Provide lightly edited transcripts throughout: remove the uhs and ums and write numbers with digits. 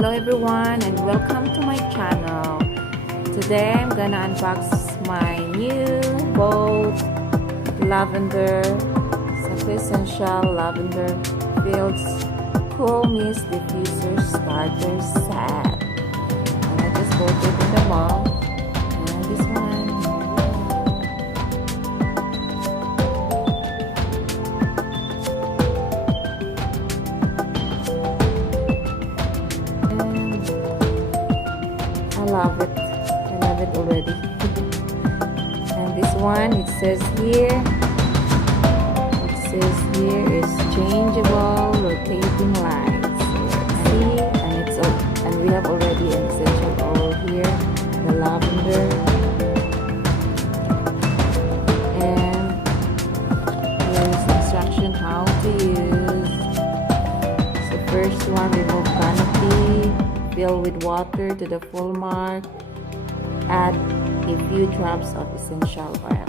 Hello everyone and welcome to my channel. Today I'm gonna unbox my new bold lavender essential lavender fields cool mist diffuser starter set. And I just bought it in the mall. And this one. I love it already. And this one, it says here is changeable rotating lights. See, and we have already an essential oil here, the lavender, and here's instruction how to use. So first one, remove canopy, fill with water to the full mark, add a few drops of essential oil.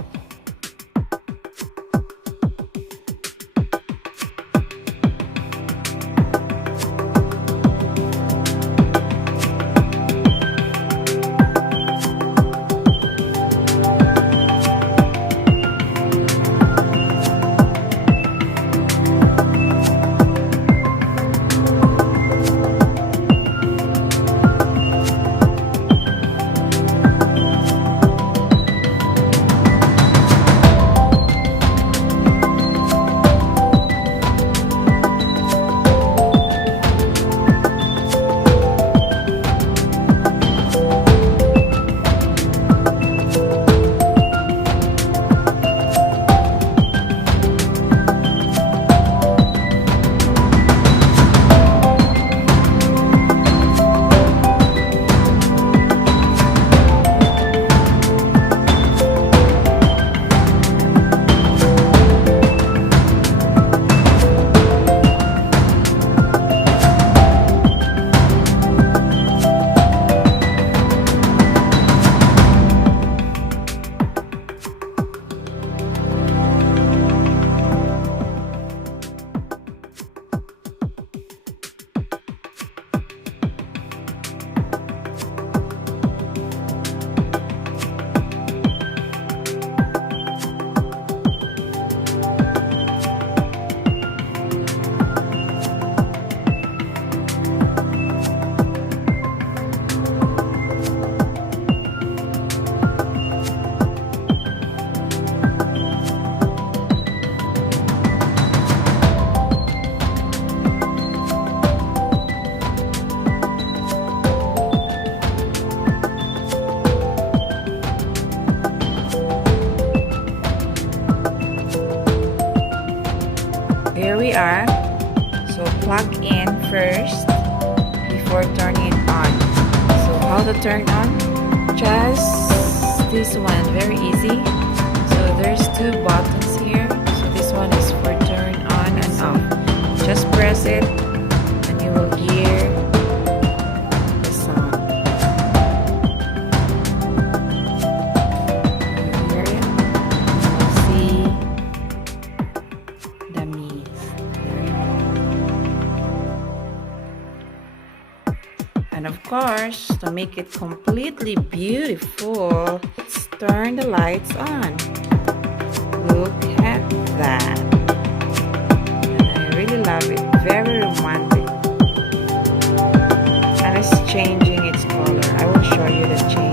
Here we are. So plug in first before turning it on. So how to turn on? Just this one, very easy. So there's two buttons here. So this one is for turn on and off. Just press it and you will hear the sound. You hear it? You will see the mist. And of course, to make it completely beautiful, let's turn the lights on. Look at that. And I really love it. Very romantic. And it's changing its color. I will show you the change.